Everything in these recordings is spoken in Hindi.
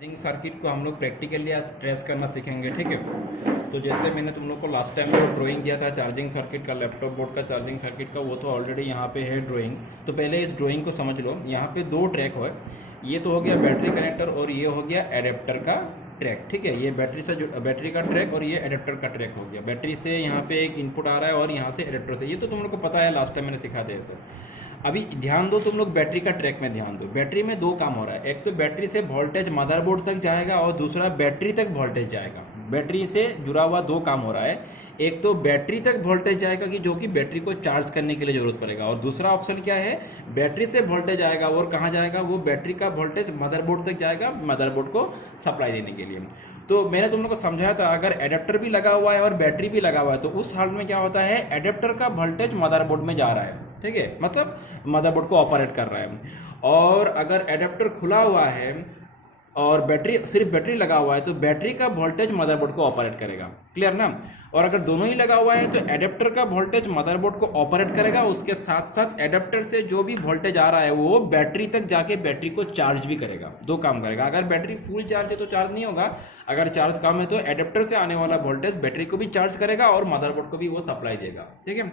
चार्जिंग सर्किट को हम लोग प्रैक्टिकली आज ट्रेस करना सीखेंगे, ठीक है। तो जैसे मैंने तुम लोग को लास्ट टाइम जो ड्राइंग दिया था चार्जिंग सर्किट का, लैपटॉप बोर्ड का चार्जिंग सर्किट का, वो तो ऑलरेडी यहाँ पे है ड्राइंग। तो पहले इस ड्राइंग को समझ लो। यहाँ पे दो ट्रैक है, ये तो हो गया बैटरी कनेक्टर और ये हो गया एडेप्टर का ट्रैक, ठीक है। ये बैटरी से बैटरी का ट्रैक और ये एडेप्टर का ट्रैक हो गया। बैटरी से यहाँ पे एक इनपुट आ रहा है और यहाँ से एडेप्टर से, ये तो तुम लोग को पता है, लास्ट टाइम मैंने सिखा दिया सर। अभी ध्यान दो, तुम लोग बैटरी का ट्रैक में ध्यान दो। बैटरी में दो काम हो रहा है, एक तो बैटरी से वोल्टेज मदरबोर्ड तक जाएगा और दूसरा बैटरी तक वोल्टेज जाएगा। बैटरी से जुड़ा हुआ दो काम हो रहा है, एक तो बैटरी तक वोल्टेज जाएगा कि जो कि बैटरी को चार्ज करने के लिए जरूरत पड़ेगा, और दूसरा ऑप्शन क्या है, बैटरी से वोल्टेज आएगा और कहाँ जाएगा, वो बैटरी का वोल्टेज मदरबोर्ड तक जाएगा, मदरबोर्ड को सप्लाई देने के लिए। तो मैंने तुम लोग को समझाया था, अगर एडेप्टर भी लगा हुआ है और बैटरी भी लगा हुआ है तो उस हाल में क्या होता है, एडेप्टर का वोल्टेज मदरबोर्ड में जा रहा है, ठीक है, मतलब मदरबोर्ड को ऑपरेट कर रहा है। और अगर एडेप्टर खुला हुआ है और बैटरी, सिर्फ बैटरी लगा हुआ है, तो बैटरी का वोल्टेज मदरबोर्ड को ऑपरेट करेगा, क्लियर ना। और अगर दोनों ही लगा हुआ है तो एडेप्टर का वोल्टेज मदरबोर्ड को ऑपरेट करेगा, उसके साथ साथ एडेप्टर से जो भी वोल्टेज आ रहा है वो बैटरी तक जाके बैटरी को चार्ज भी करेगा, दो काम करेगा। अगर बैटरी फुल चार्ज है तो चार्ज नहीं होगा, अगर चार्ज कम है तो एडेप्टर से आने वाला वोल्टेज बैटरी को भी चार्ज करेगा और मदरबोर्ड को भी वो सप्लाई देगा, ठीक है।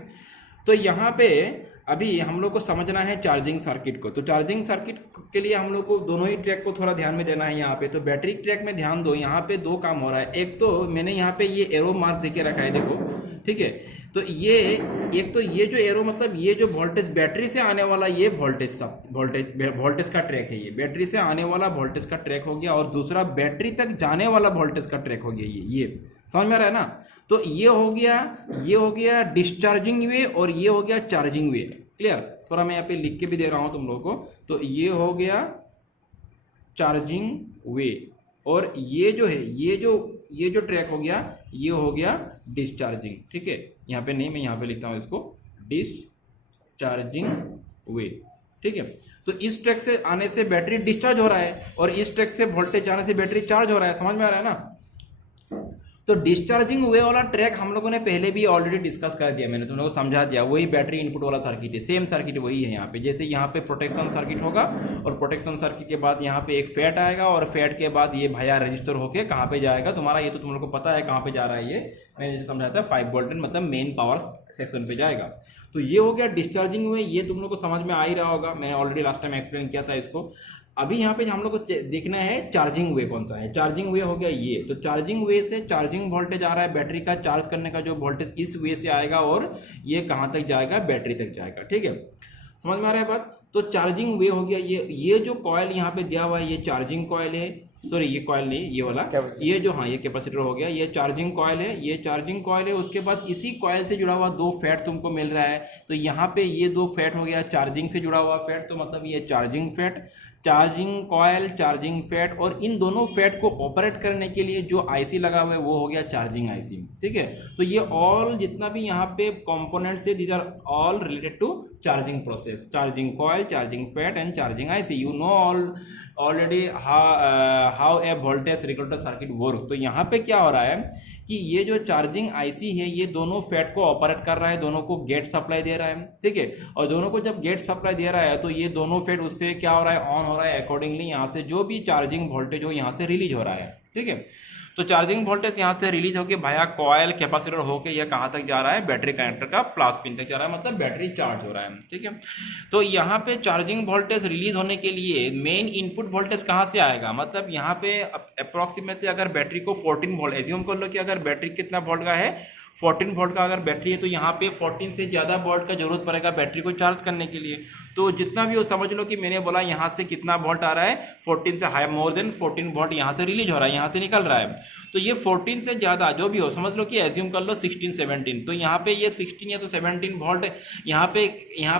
तो यहाँ पे अभी हम लोग को समझना है चार्जिंग सर्किट को। तो चार्जिंग सर्किट के लिए हम लोग को दोनों ही ट्रैक को थोड़ा ध्यान में देना है यहाँ पे। तो बैटरी ट्रैक में ध्यान दो, यहाँ पे दो काम हो रहा है। एक तो मैंने यहाँ पे ये एरो मार्क देके रखा है, देखो, ठीक है। तो ये एक तो ये जो एरो, मतलब ये जो वोल्टेज बैटरी से आने वाला, ये वोल्टेज का ट्रैक है, ये बैटरी से आने वाला वोल्टेज का ट्रैक हो गया, और दूसरा बैटरी तक जाने वाला वोल्टेज का ट्रैक हो गया, ये समझ में आ रहा है ना। तो ये हो गया डिस्चार्जिंग वे और ये हो गया चार्जिंग वे, क्लियर। थोड़ा मैं यहाँ पे लिख के भी दे रहा हूं तुम लोगों को। तो ये हो गया चार्जिंग वे, और ये जो है, ये जो ट्रैक हो गया, ये हो गया डिस्चार्जिंग, ठीक है। यहाँ पे नहीं, मैं यहाँ पे लिखता हूँ इसको डिस्चार्जिंग वे, ठीक है। तो इस ट्रैक से आने से बैटरी डिस्चार्ज हो रहा है और इस ट्रैक से वोल्टेज आने से बैटरी चार्ज हो रहा है, समझ में आ रहा है ना। तो डिस्चार्जिंग वे वाला ट्रैक हम लोगों ने पहले भी ऑलरेडी डिस्कस कर दिया, मैंने तुम लोगों को समझा दिया। वही बैटरी इनपुट वाला सर्किट है, सेम सर्किट वही है यहाँ पे। जैसे यहाँ पे प्रोटेक्शन सर्किट होगा और प्रोटेक्शन सर्किट के बाद यहाँ पे एक फैट आएगा और फैट के बाद ये भैया रजिस्टर होके कहाँ पे जाएगा तुम्हारा, ये तो तुम लोग को पता है कहाँ पे जा रहा है। ये मैंने जैसे समझाया था 5 वोल्ट मतलब मेन पावर सेक्शन पे जाएगा। तो ये हो गया डिस्चार्जिंग वे, ये तुम लोग को समझ में आ ही रहा होगा, मैंने ऑलरेडी लास्ट टाइम एक्सप्लेन किया था इसको। अभी यहाँ पे हम लोग को देखना है चार्जिंग वे कौन सा है। चार्जिंग वे हो गया ये। तो चार्जिंग वे से चार्जिंग वोल्टेज आ रहा है, बैटरी का चार्ज करने का जो वोल्टेज इस वे से आएगा और ये कहाँ तक जाएगा, बैटरी तक जाएगा, ठीक है। समझ में आ रहा है बात। तो चार्जिंग वे हो गया ये जो कॉइल यहाँ पे दिया हुआ है, ये चार्जिंग कॉइल है, सॉरी ये कॉइल नहीं, ये वाला, ये जो, हाँ ये कैपेसिटर हो गया, ये चार्जिंग कॉइल है, ये चार्जिंग कॉइल है। उसके बाद इसी कॉइल से जुड़ा हुआ दो फैट तुमको मिल रहा है। तो यहाँ पे ये दो फैट हो गया चार्जिंग से जुड़ा हुआ फैट, तो मतलब ये charging fat, charging coil, charging fat, और इन दोनों फैट को ऑपरेट करने के लिए जो आईसी लगा हुआ है वो हो गया चार्जिंग आईसी, ठीक है। तो ये ऑल जितना भी यहाँ पे कंपोनेंट्स है, these are all related to charging process, charging coil, charging fat and charging IC. You know already how a voltage regulator circuit works. तो यहाँ पे क्या हो रहा है कि ये जो चार्जिंग आईसी है ये दोनों फैट को ऑपरेट कर रहा है, दोनों को गेट सप्लाई दे रहा है, ठीक है। और दोनों को जब गेट सप्लाई दे रहा है तो ये दोनों फैट उससे क्या हो रहा है, ऑन हो रहा है। अकॉर्डिंगली यहाँ से जो भी चार्जिंग वोल्टेज हो यहाँ से रिलीज हो रहा है, ठीक है। तो चार्जिंग वोल्टेज यहाँ से रिलीज होकर भाया कॉइल कैपेसिटर होके यह कहाँ तक जा रहा है, बैटरी कनेक्टर का प्लस पिन तक जा रहा है, मतलब बैटरी चार्ज हो रहा है, ठीक है। तो यहाँ पे चार्जिंग वोल्टेज रिलीज होने के लिए मेन इनपुट वोल्टेज कहाँ से आएगा, मतलब यहाँ पे अप्रोक्सीमेटली अगर बैटरी को 14 वोल्ट एज्यूम कर लो कि अगर बैटरी कितना वोल्ट का है, 14 वोल्ट का अगर बैटरी है, तो यहाँ पे 14 से ज़्यादा वोल्ट का जरूरत पड़ेगा बैटरी को चार्ज करने के लिए। तो जितना भी हो समझ लो कि मैंने बोला यहाँ से कितना वोल्ट आ रहा है, 14 से हाई, मोर देन 14 वोल्ट यहाँ से रिलीज हो रहा है, यहाँ से निकल रहा है। तो ये 14 से ज़्यादा जो भी हो, समझ लो कि एज्यूम कर लो 16 17। तो यहाँ पे ये 16 या 17 वोल्ट यहाँ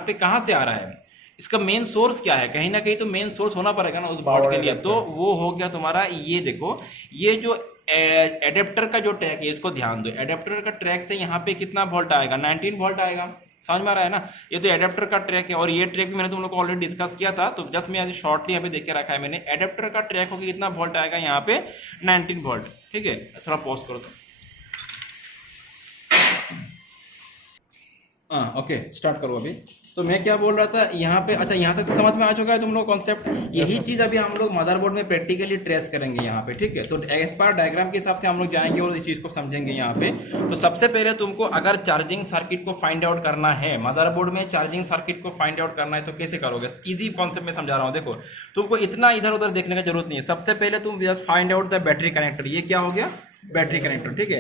पे कहाँ से आ रहा है, इसका मेन सोर्स क्या है, कहीं ना कहीं तो मेन सोर्स होना पड़ेगा ना उस वोल्ट के लिए। तो वो हो गया तुम्हारा, ये देखो, ये जो एडेप्टर का जो ट्रैक है इसको ध्यान दो। एडेप्टर का ट्रैक से यहाँ पे कितना वोल्ट आएगा, 19 वोल्ट आएगा, समझ में आ रहा है ना। ये तो एडेप्टर का ट्रैक है और ये ट्रैक भी मैंने तुम लोग को ऑलरेडी डिस्कस किया था, तो जस्ट मैं शॉर्टली यहाँ पे देख के रखा है मैंने। एडेप्टर का ट्रैक होकर कितना वोल्ट आएगा यहाँ पे, 19 वोल्ट, ठीक है। थोड़ा पॉज करो तो हाँ ओके, स्टार्ट करो अभी। तो मैं क्या बोल रहा था यहाँ पे, अच्छा यहाँ तक समझ में आ चुका है तुम लोग कॉन्सेप्ट। यही चीज अभी हम लोग मदरबोर्ड में प्रैक्टिकली ट्रेस करेंगे यहाँ पे, ठीक है। तो एस्पायर डायग्राम के हिसाब से हम लोग जाएंगे और इस चीज को समझेंगे यहाँ पे। तो सबसे पहले तुमको अगर चार्जिंग सर्किट को फाइंड आउट करना है, मदरबोर्ड में चार्जिंग सर्किट को फाइंड आउट करना है, तो कैसे करोगे? इजी कॉन्सेप्ट में समझा रहा हूँ। देखो तुमको इतना इधर उधर देखने का जरूरत नहीं है। सबसे पहले तुम just find out the battery connector. ये क्या हो गया? बैटरी कनेक्टर, ठीक है।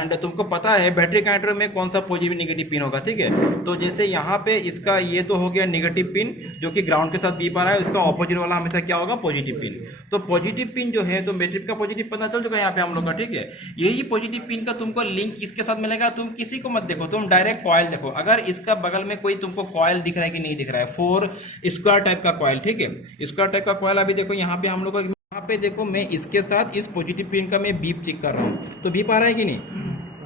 एंड तुमको पता है बैटरी कनेक्टर में कौन सा पॉजिटिव नेगेटिव पिन होगा, ठीक है। तो जैसे यहाँ पे इसका ये तो हो गया नेगेटिव पिन जो कि ग्राउंड के साथ बीप आ रहा है, इसका ऑपोजिट वाला हमेशा क्या होगा? Positive pin. तो पॉजिटिव पिन जो है, तो बैटरी का पॉजिटिव पता चल चुका है यहाँ पे हम लोग का, ठीक है। यही पॉजिटिव पिन का तुमको लिंक किसके साथ मिलेगा? तुम किसी को मत देखो, तुम डायरेक्ट कॉइल देखो। अगर इसका बगल में कोई तुमको कॉइल दिख रहा है कि नहीं दिख रहा है, 4 स्क्वायर टाइप का कॉइल, ठीक है। स्क्वायर टाइप का कॉइल अभी देखो यहाँ पे हम लोग का, यहाँ पे देखो मैं इसके साथ इस पॉजिटिव पिन का मैं बीप चेक कर रहा हूँ, तो बीप आ रहा है कि नहीं?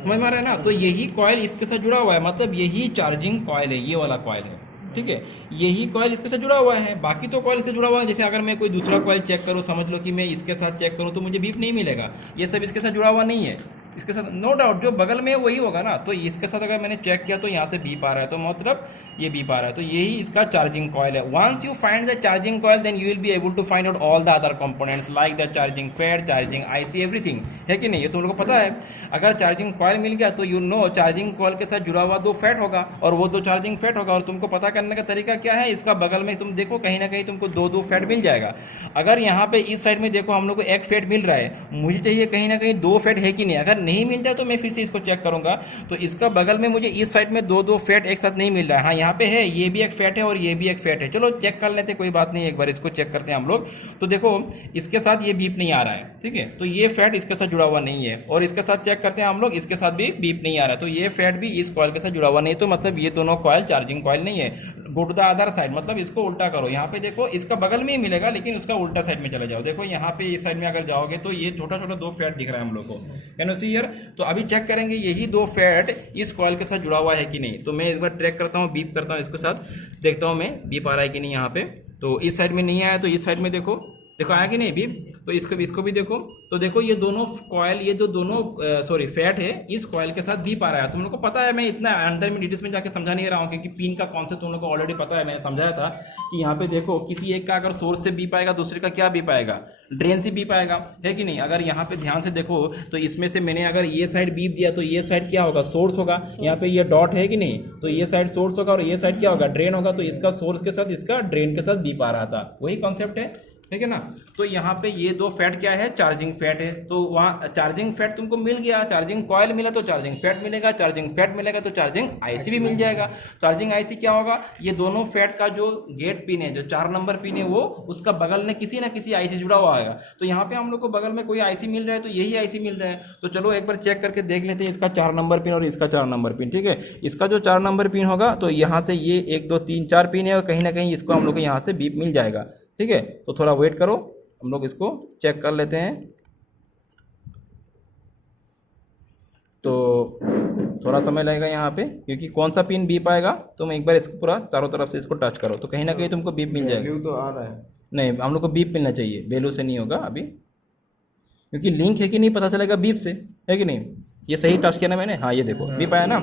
समझ में आ रहा है ना? तो यही कॉइल इसके साथ जुड़ा हुआ है, मतलब यही चार्जिंग कॉइल है, ये वाला कॉइल है, ठीक है। यही कॉइल इसके साथ जुड़ा हुआ है, बाकी तो कॉइल इसके जुड़ा हुआ है। जैसे अगर मैं कोई दूसरा कॉइल चेक करूँ, समझ लो कि मैं इसके साथ चेक करूँ, तो मुझे बीप नहीं मिलेगा। ये सब इसके साथ जुड़ा हुआ नहीं है, इसके साथ नो डाउट जो बगल में वही होगा ना। तो इसके साथ अगर मैंने चेक किया तो यहाँ से बीप आ रहा है, तो मतलब ये बीप आ रहा है, तो यही इसका चार्जिंग कॉइल है। Once you find the charging coil, then you will be able to find out all the other components like the charging pad, charging IC, everything, है कि नहीं? ये तुम लोगों को पता है। अगर चार्जिंग कॉइल मिल गया तो यू नो चार्जिंग कॉइल के साथ जुड़ा हुआ 2 फैट होगा, और वो 2 चार्जिंग फैट होगा। और तुमको पता करने का तरीका क्या है? इसका बगल में तुम देखो, कहीं ना कहीं तुमको 2 फैट मिल जाएगा। अगर यहाँ पे इस साइड में देखो हम लोग को 1 फैट मिल रहा है, मुझे चाहिए कहीं ना कहीं 2 फैट है कि नहीं। अगर नहीं मिल जाए तो मैं फिर से इसको चेक करूंगा, तो इसका बगल में मुझे इस साइड में 2 फैट एक साथ नहीं मिल रहा है। हाँ यहाँ पे है, ये भी एक फैट है और ये भी एक फैट है। चलो चेक कर लेते, कोई बात नहीं, एक बार इसको चेक करते हैं हम लोग। तो देखो इसके साथ ये बीप नहीं आ रहा है, ठीक है। तो ये फैट इसके साथ जुड़ा हुआ नहीं है, और इसके साथ चेक करते हैं हम लोग, इसके साथ भी बीप नहीं आ रहा है, तो ये फैट भी इस कॉइल के साथ जुड़ा हुआ नहीं है। तो मतलब ये दोनों कॉइल चार्जिंग कॉइल नहीं है। Go to the other side, मतलब इसको उल्टा करो। यहाँ पे देखो इसका बगल में ही मिलेगा, लेकिन उसका उल्टा साइड में चले जाओ। देखो यहाँ पे इस साइड में अगर जाओगे तो ये छोटा छोटा 2 फैट दिख रहा है हम लोग को, कैन यू सी हियर? तो अभी चेक करेंगे यही 2 फैट इस कॉइल के साथ जुड़ा हुआ है कि नहीं। तो मैं एक बार ट्रैक करता हूँ, बीप करता हूँ इसके साथ, देखता हूँ मैं बीप आ रहा है कि नहीं यहाँ पे। तो इस साइड में नहीं आया, तो इस साइड में देखो, देखो आया कि नहीं बीप? तो इसको भी देखो, तो देखो ये दोनों कॉइल, ये जो दोनों सॉरी फैट है, इस कॉइल के साथ बीप आ रहा है। तुम लोग को पता है, मैं इतना अंदर में डिटेल्स में जाके समझा नहीं रहा हूँ, क्योंकि पिन का कॉन्सेप्ट तुम लोग को ऑलरेडी पता है। मैंने समझाया था कि यहाँ पे देखो किसी एक का अगर सोर्स से बीप आएगा, दूसरे का क्या बीप आएगा? ड्रेन से बीप आएगा, है कि नहीं? अगर यहाँ पे ध्यान से देखो तो इसमें से मैंने अगर ये साइड बीप दिया, तो ये साइड क्या होगा? सोर्स होगा। यहाँ पे ये डॉट है कि नहीं? तो ये साइड सोर्स होगा, और ये साइड क्या होगा? ड्रेन होगा। तो इसका सोर्स के साथ इसका ड्रेन के साथ बीप आ रहा था, वही कॉन्सेप्ट है, ठीक है ना? तो यहाँ पे ये 2 फैट क्या है? चार्जिंग फैट है। तो वहाँ चार्जिंग फैट तुमको मिल गया, चार्जिंग कॉइल मिला तो चार्जिंग फैट मिलेगा, चार्जिंग फैट मिलेगा तो चार्जिंग आईसी भी मिल जाएगा। चार्जिंग आईसी क्या होगा? ये दोनों फैट का जो गेट पिन है, जो 4 नंबर पिन है, वो उसका बगल में किसी ना किसी आईसी जुड़ा हुआ आएगा। तो यहाँ पे हम लोग को बगल में कोई आईसी मिल रहा है, तो यही आईसी मिल रहा है। तो चलो एक बार चेक करके देख लेते हैं, इसका 4 नंबर पिन और इसका 4 नंबर पिन, ठीक है। इसका जो 4 नंबर पिन होगा, तो यहाँ से ये 1 2 3 4 पिन है, और कहीं ना कहीं इसको हम लोग को यहाँ से बीप मिल जाएगा, ठीक है। तो थोड़ा वेट करो, हम लोग इसको चेक कर लेते हैं। तो थोड़ा समय लगेगा यहाँ पे, क्योंकि कौन सा पिन बीप आएगा, तुम एक बार इसको पूरा चारों तरफ से इसको टच करो, तो कहीं ना कहीं तुमको बीप मिल जाएगा। वैल्यू तो आ रहा है। नहीं, हम लोग को बीप मिलना चाहिए, वैल्यू से नहीं होगा अभी, क्योंकि लिंक है कि नहीं पता चलेगा बीप से, है कि नहीं? ये सही टच किया ना मैंने? हाँ ये देखो बीप आया ना।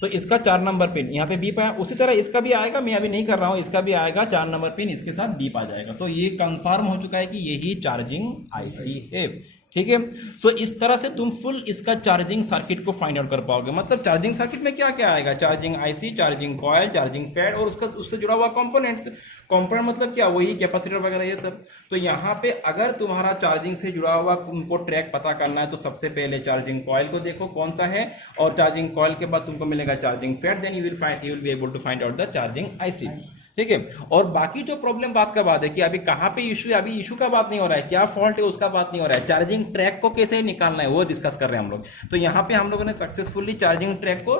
तो इसका 4 नंबर पिन यहाँ पे बीप आया, उसी तरह इसका भी आएगा। मैं अभी नहीं कर रहा हूँ, इसका भी आएगा 4 नंबर पिन, इसके साथ बीप आ जाएगा। तो ये कंफर्म हो चुका है कि यही चार्जिंग आईसी है, ठीक है। सो इस तरह से तुम फुल इसका चार्जिंग सर्किट को फाइंड आउट कर पाओगे। मतलब चार्जिंग सर्किट में क्या क्या आएगा? Charging IC, charging coil, charging pad, और उसका उससे जुड़ा हुआ कंपोनेंट्स। कंपोनेंट मतलब क्या? वही कैपेसिटर वगैरह ये सब। तो यहाँ पे अगर तुम्हारा चार्जिंग से जुड़ा हुआ उनको ट्रैक पता करना है, तो सबसे पहले चार्जिंग कॉइल को देखो कौन सा है, और चार्जिंग कॉइल के बाद तुमको मिलेगा charging pad, then you will be able to find out the charging IC, ठीक है। और बाकी जो प्रॉब्लम बात का बात है कि अभी कहाँ पे इशू है, अभी इशू का बात नहीं हो रहा है, क्या फॉल्ट है उसका बात नहीं हो रहा है, चार्जिंग ट्रैक को कैसे निकालना है वो डिस्कस कर रहे हैं हम लोग। तो यहाँ पे हम लोगों ने सक्सेसफुली चार्जिंग ट्रैक को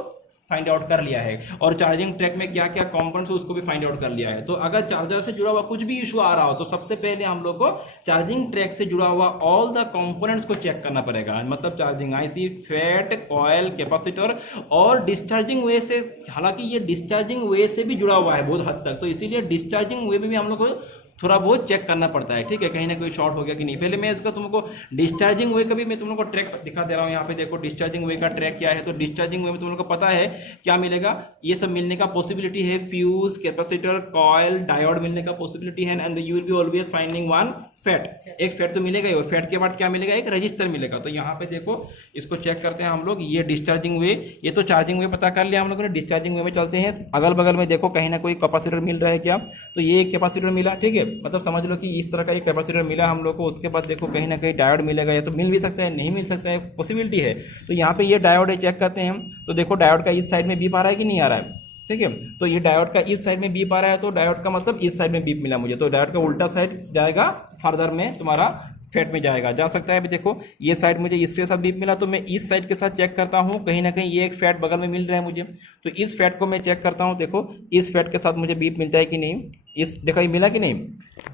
फाइंड आउट कर लिया है, और चार्जिंग ट्रैक में क्या क्या कंपोनेंट्स है उसको भी फाइंड आउट कर लिया है। तो अगर चार्जर से जुड़ा हुआ कुछ भी इशू आ रहा हो, तो सबसे पहले हम लोग को चार्जिंग ट्रैक से जुड़ा हुआ ऑल द कंपोनेंट्स को चेक करना पड़ेगा। मतलब charging IC, fat, coil, capacitor, और डिस्चार्जिंग वे से। हालांकि ये डिस्चार्जिंग वे से भी जुड़ा हुआ है बहुत हद तक, तो इसीलिए डिस्चार्जिंग वे में भी हम लोग को थोड़ा बहुत चेक करना पड़ता है, ठीक है, कहीं ना कहीं शॉर्ट हो गया कि नहीं। पहले मैं इसका तुमको डिस्चार्जिंग वे का भी मैं तुम लोग को ट्रैक दिखा दे रहा हूँ। यहाँ पे देखो डिस्चार्जिंग वे का ट्रैक क्या है। तो डिस्चार्जिंग वे में तुम लोग को पता है क्या मिलेगा, ये सब मिलने का पॉसिबिलिटी है, फ्यूज, कैपेसिटर, कॉयल, डायोड मिलने का पॉसिबिलिटी है, and you will be always finding one fat, एक फैट तो मिलेगा ही, और फैट के बाद क्या मिलेगा, एक रजिस्टर मिलेगा। तो यहाँ पे देखो इसको चेक करते हैं हम लोग, ये डिस्चार्जिंग वे, ये तो चार्जिंग वे पता कर लिया हम लोगों ने। डिस्चार्जिंग वे में चलते हैं, अगल बगल में देखो कहीं ना कोई कैपेसिटर मिल रहा है क्या, तो ये एक कैपेसिटर मिला, ठीक है, मतलब समझ लो कि इस तरह का एक कैपेसिटर मिला हम लोग को। उसके बाद देखो कहीं ना कहीं डायोड मिलेगा, या तो मिल भी सकता है, नहीं मिल सकता है, पॉसिबिलिटी है। तो यहाँ पे ये डायोड है, चेक करते हैं हम। तो देखो डायोड का इस साइड में बीप आ रहा है कि नहीं आ रहा है, ठीक है। तो ये डायोड का इस साइड में बीप आ रहा है, तो डायोड का मतलब इस साइड में बीप मिला मुझे, तो डायोड का उल्टा साइड जाएगा, फर्दर में तुम्हारा फैट में जाएगा, जा सकता है। अभी देखो ये साइड मुझे इसके साथ बीप मिला, तो मैं इस साइड के साथ चेक करता हूँ, कहीं ना कहीं ये एक फैट बगल में मिल रहा है मुझे, तो इस फैट को मैं चेक करता हूँ। देखो इस फैट के साथ मुझे बीप मिलता है कि नहीं, इस देखो ये मिला कि नहीं,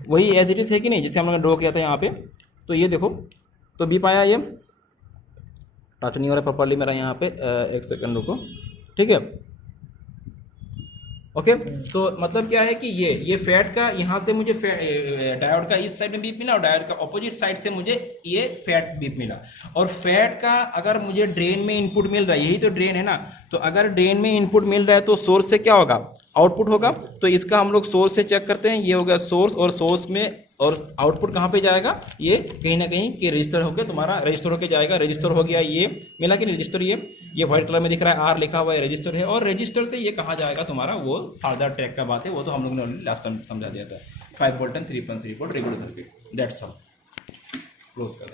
वही एज इट इज है कि नहीं, जिसे हम लोगों ने ड्रॉ किया था यहाँ पे। तो ये देखो, तो बीप आया, ये टच नहीं हो रहा प्रॉपर्ली मेरा यहाँ पे, एक सेकंड रुको, ठीक है, ओके। तो मतलब क्या है कि ये फैट का यहाँ से मुझे डायोड का इस साइड में बीप मिला, और डायोड का ऑपोजिट साइड से मुझे ये फैट बीप मिला। और फैट का अगर मुझे ड्रेन में इनपुट मिल रहा है, यही तो ड्रेन है ना, तो अगर ड्रेन में इनपुट मिल रहा है तो सोर्स से क्या होगा, आउटपुट होगा। तो इसका हम लोग सोर्स से चेक करते हैं, ये हो गया सोर्स, और सोर्स में और आउटपुट कहाँ पे जाएगा, ये कहीं ना कहीं के रजिस्टर होकर तुम्हारा रजिस्टर होके जाएगा। रजिस्टर हो गया, ये मिला कि नहीं रजिस्टर, ये व्हाइट कलर में दिख रहा है, आर लिखा हुआ है, रजिस्टर है। और रजिस्टर से ये कहाँ जाएगा तुम्हारा, वो फर्दर ट्रैक का बात है, वो तो हम लोग ने लास्ट टाइम समझा दिया था। 5 volt and 3.3 volt regular circuit, that's all, close कर